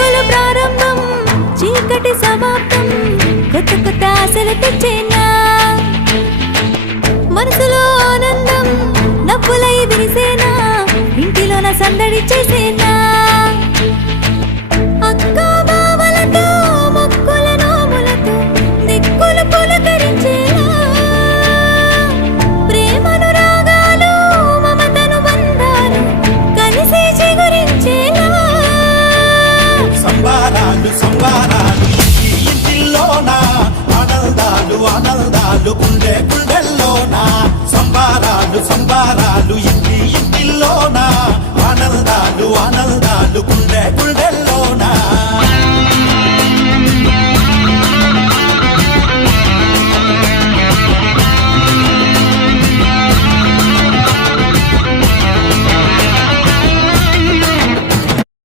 వెలుగులు ప్రారంభం, చీకటి సమాప్తం, కొత్త కొత్త ఆశలు తెచ్చేనా. మనసులో ఆనందం నవ్వులై విరిసేనా, ఇంటిలోన సందడి చేసేనా. అక్క బావలతో మొక్కుల నోములతో దిక్కులు పులకరించేనా. ప్రేమను రాగాలు మమతను బంధాలు కలిసి చిగురించేనా. సంబారాలు సంబారాలు ఇంటిల్లోనా, ఆనందాలు ఆనందాలు గుండె గుండెల్లోనా. సంబారాలు సంబారాలు ఇంటిల్లోనా, ఆనందాలు ఆనందాలు